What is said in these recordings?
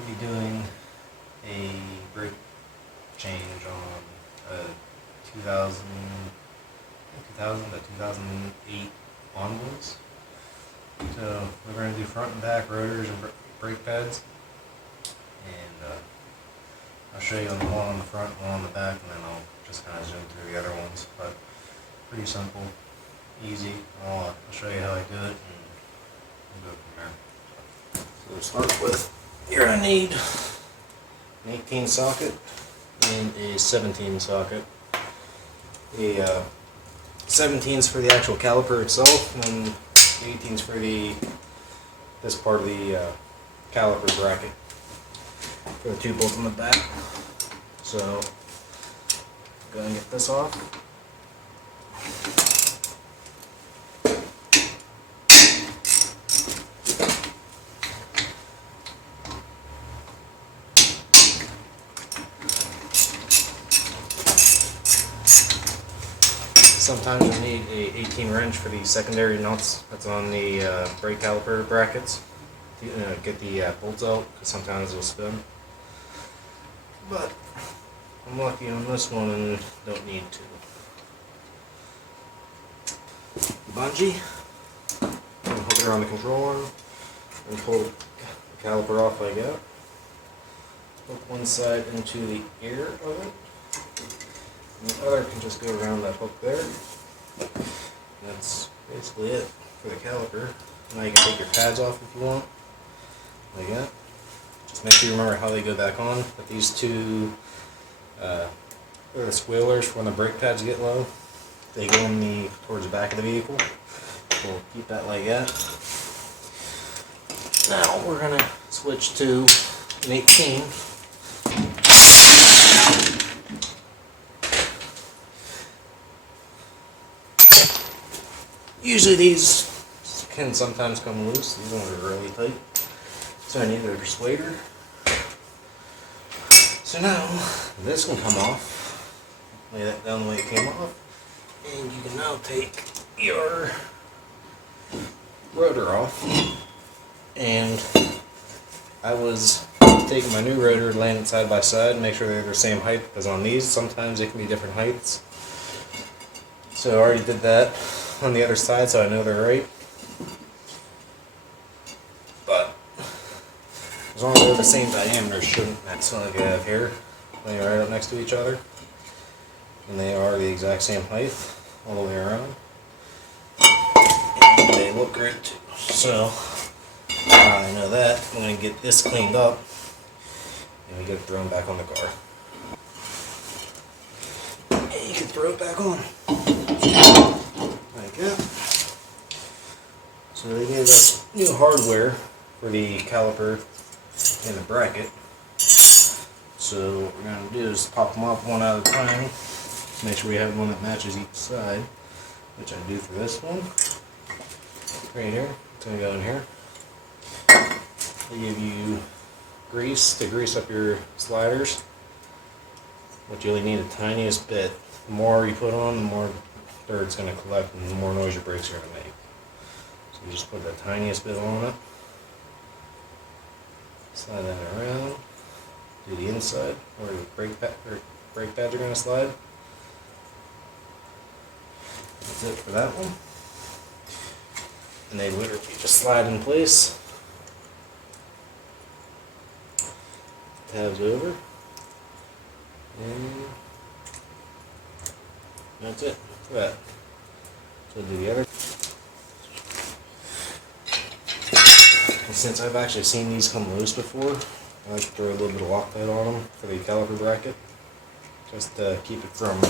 going to be doing a brake change on a 2000 to 2008 Envoys. So we're going to do front and back rotors and brake pads, and I'll show you on the one on the front, one on the back, and then I'll just kind of zoom through the other ones. But pretty simple, easy. I'll show you how I do it, and we'll go from there. So to start with, you're going to need an 18 socket and a 17 socket. The 17 is for the actual caliper itself, and the 18 is for this part of the caliper bracket for the two bolts on the back. So go ahead and get this off. Sometimes you need a 18 wrench for the secondary nuts that's on the brake caliper brackets to get the bolts out, because sometimes they'll spin. But I'm lucky on this one and don't need to. Bungee, and hook it around the control arm and pull the caliper off like that. Hook one side into the ear of it, and the other can just go around that hook there. That's basically it for the caliper. Now you can take your pads off if you want, like that. Just make sure you remember how they go back on. But these two, they're the squealers for when the brake pads get low. They go in towards the back of the vehicle. We'll keep that like that. Now we're gonna switch to an 18. Usually these can sometimes come loose. These ones are really tight, so I need a persuader. So now this can come off. Lay that down the way it came off, and you can now take your rotor off. And I was taking my new rotor, laying it side by side, and make sure they're the same height, because on these sometimes they can be different heights. So I already did that on the other side, so I know they're right. But as long as they're the same diameter, shouldn't matter. Like I have here, they are right up next to each other, and they are the exact same height all the way around, and they look great too. So I know that I'm going to get this cleaned up, and we get it thrown back on the car. And you can throw it back on. Like that. So they gave us new hardware for the caliper and the bracket. So what we're going to do is pop them off one at a time. Make sure we have one that matches each side, which I do for this one. Right here. It's going to go in here. They give you grease to grease up your sliders, but you only need the tiniest bit. The more you put on, the more dirt it's going to collect and the more noise your brakes are going to make. So you just put the tiniest bit on it, slide that around, do the inside where your brake pads are going to slide. That's it for that one. And they literally just slide in place. Tabs over, and that's it for that. So do the other. And since I've actually seen these come loose before, I like to throw a little bit of Loctite on them for the caliper bracket, just to keep it from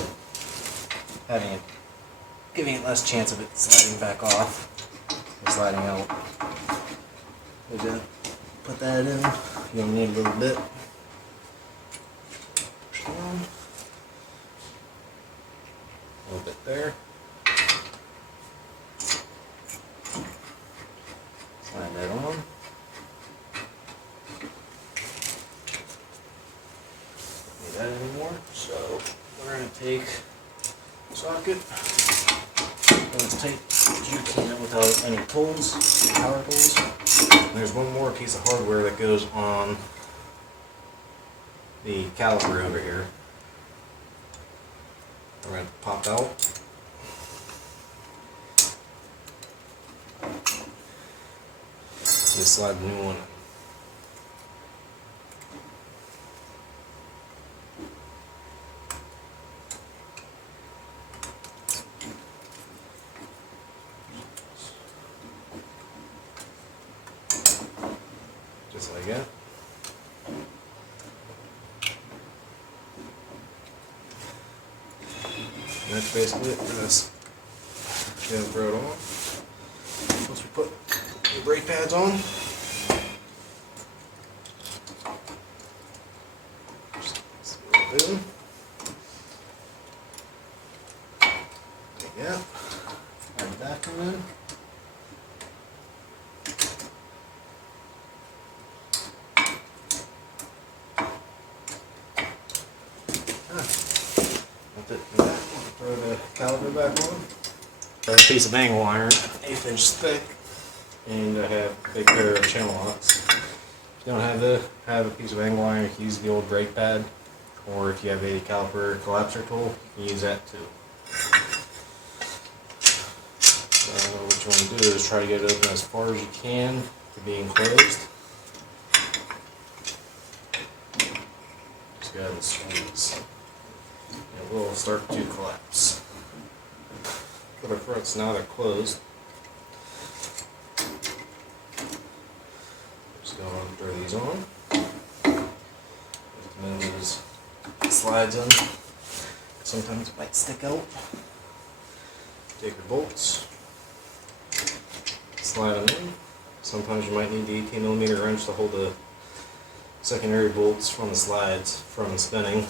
giving it less chance of it sliding back off or sliding out. We just put that in. You're gonna need a little bit. Down. A little bit there. Slide that on. Don't need that anymore. So we're going to take the socket, go as tight as you can without any pulls, power pulls. And there's one more piece of hardware that goes on the caliper over here. We're going to pop out. Just slide the new one in. Just like that. And that's basically it for this. Gonna throw it on. Once we put the brake pads on, just boom. Like that. Slide the back one in. Throw the caliper back on. I have a piece of angle iron, 1/8 inch thick, and I have a big pair of channel locks. If you don't have a piece of angle iron, you can use the old brake pad, or if you have a caliper collapser tool, you can use that too. So what you want to do is try to get it open as far as you can to being closed. Just gotta squeeze. It will start to collapse. Put our fronts now, they're closed. Just go on and throw these on. Just move these slides in. Sometimes it might stick out. Take your bolts, slide them in. Sometimes you might need the 18mm wrench to hold the secondary bolts from the slides from spinning,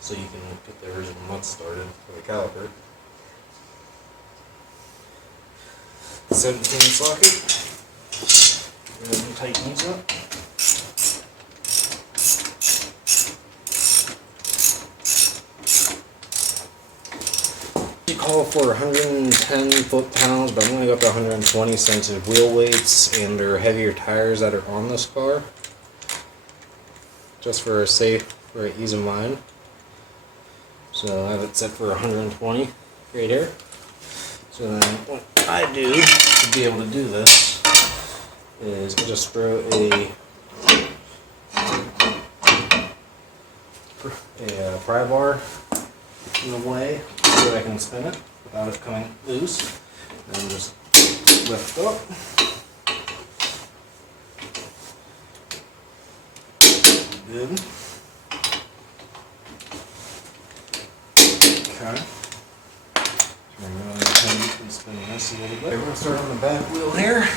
so you can get the original nuts started for the caliper. 17 socket. Go ahead and tighten these up. You call for 110 foot-pounds, but I'm going to go up to 120 since of wheel weights and there are heavier tires that are on this car. Just for ease of mind. So I have it set for 120 right here. So then what I do to be able to do this is I just throw a pry bar in the way so that I can spin it without it coming loose. And just lift up. Good. Okay. So we're going to spin this a little bit. We're going to start on the back wheel here.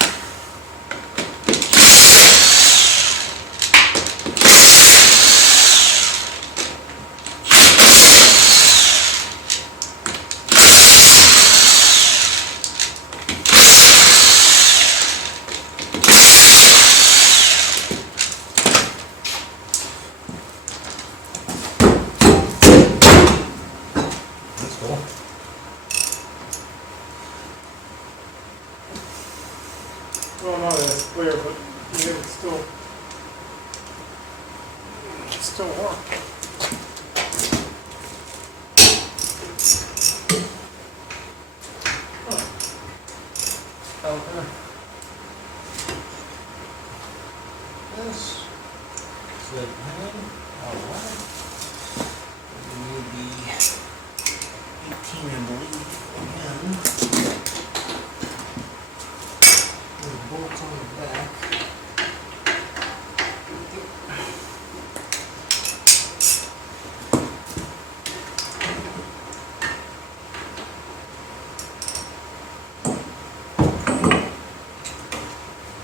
Well, no, that's clear, but yeah, it's still work. Okay. This. Slip in. Alright. We need the 18, I believe, again. Bolts on the back.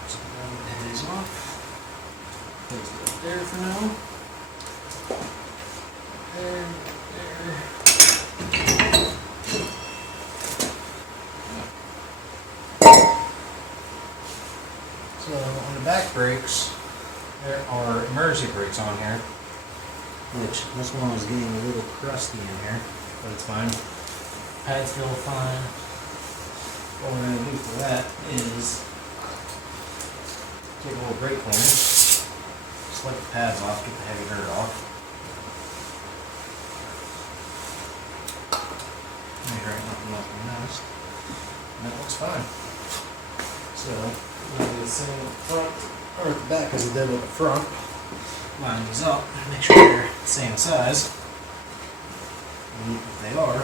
So I'm going to head these off. Place it up there for now. There, there. So on the back brakes, there are emergency brakes on here, which this one was getting a little crusty in here, but it's fine. Pads feel fine. What we're going to do for that is take a little brake cleaner, select the pads off, get the heavy dirt off, nothing missed. And that looks fine. So, I'm going to do the same with the front, or at the back as I did with the front. Line these up, make sure they're the same size. And if they are,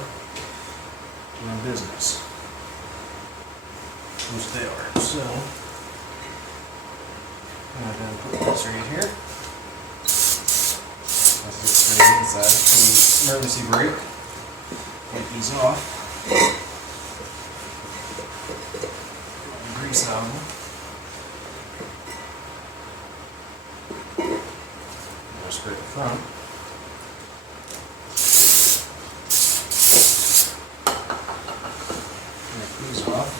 we're in business. Which they are. So, I'm going to put this right here. That's just for the inside. The emergency brake. Take these off. Grease out of them. I'll scrape the front. Take these off.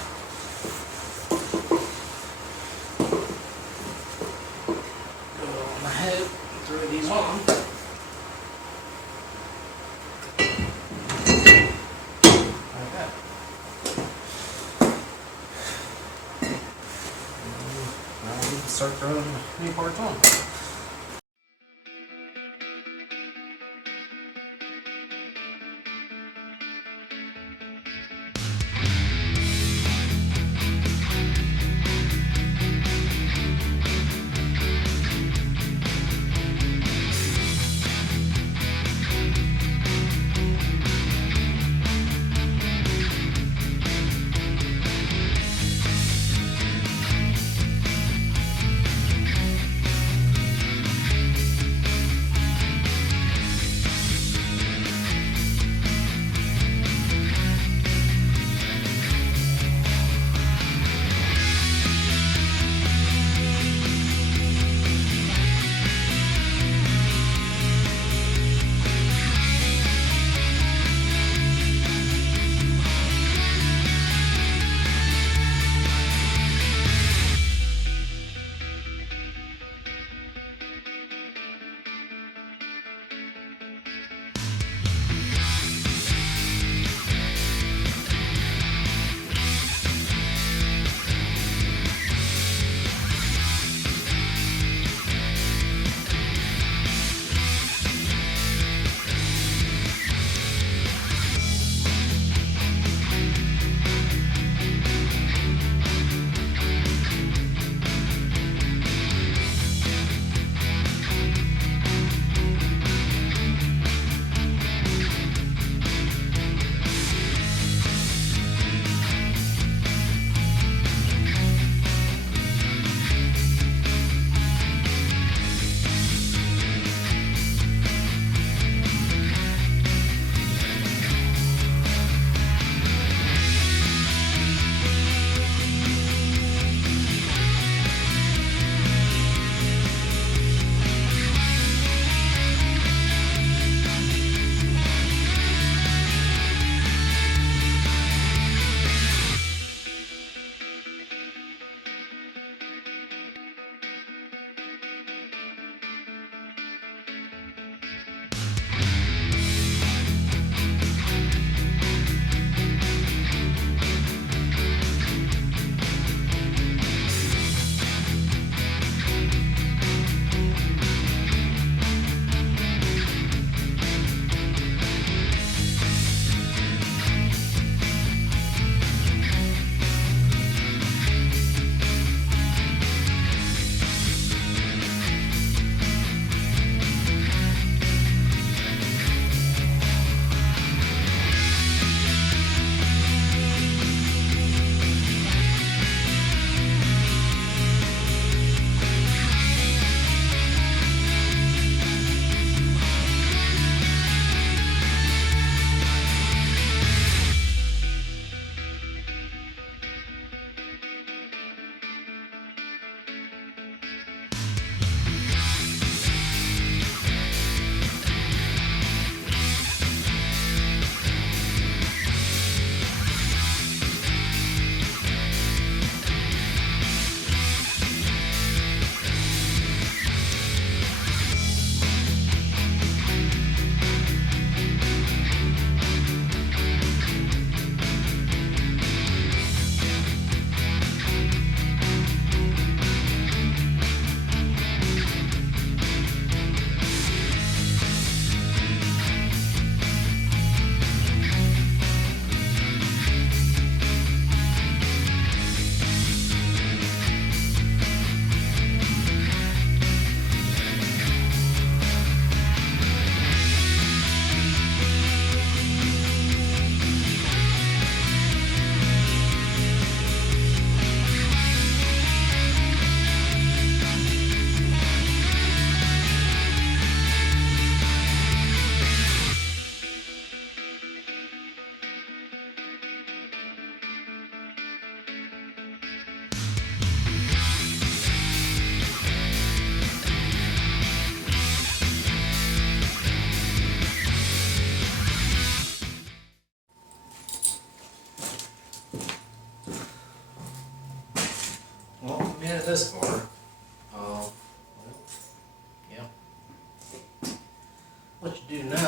Go on my head, throw these on. Like that. And now we can start throwing new parts on.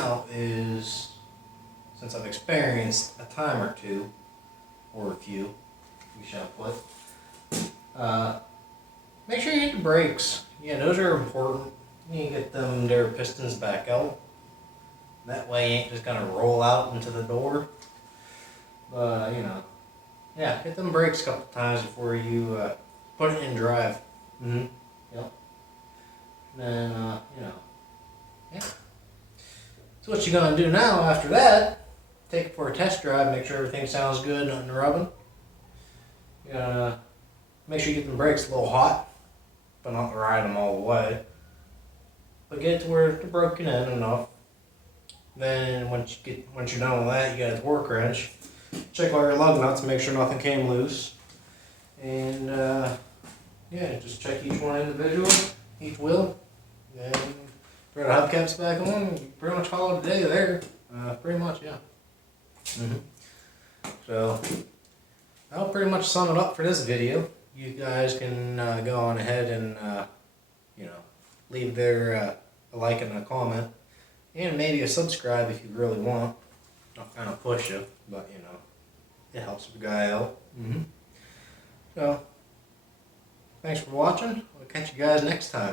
now is, since I've experienced a time or two, or a few, we shall put, make sure you hit the brakes. Yeah, those are important. You get them their pistons back out. That way you ain't just gonna roll out into the door. But, yeah, hit them brakes a couple times before you put it in drive. Yep. And then, yeah. So what you gonna do now after that, take it for a test drive, make sure everything sounds good, nothing rubbing. You gotta make sure you get them brakes a little hot, but not ride them all the way. But get it to where they're broken in enough. Then once you're done with that, you got a torque wrench. Check all your lug nuts, make sure nothing came loose. And yeah, just check each one individually, each wheel. Then throw the hubcaps back on. You pretty much call it a day there. Pretty much, yeah. So that'll pretty much sum it up for this video. You guys can go on ahead and leave there a like and a comment, and maybe a subscribe if you really want. I'll kind of push you, but it helps the guy out. So thanks for watching. I'll catch you guys next time.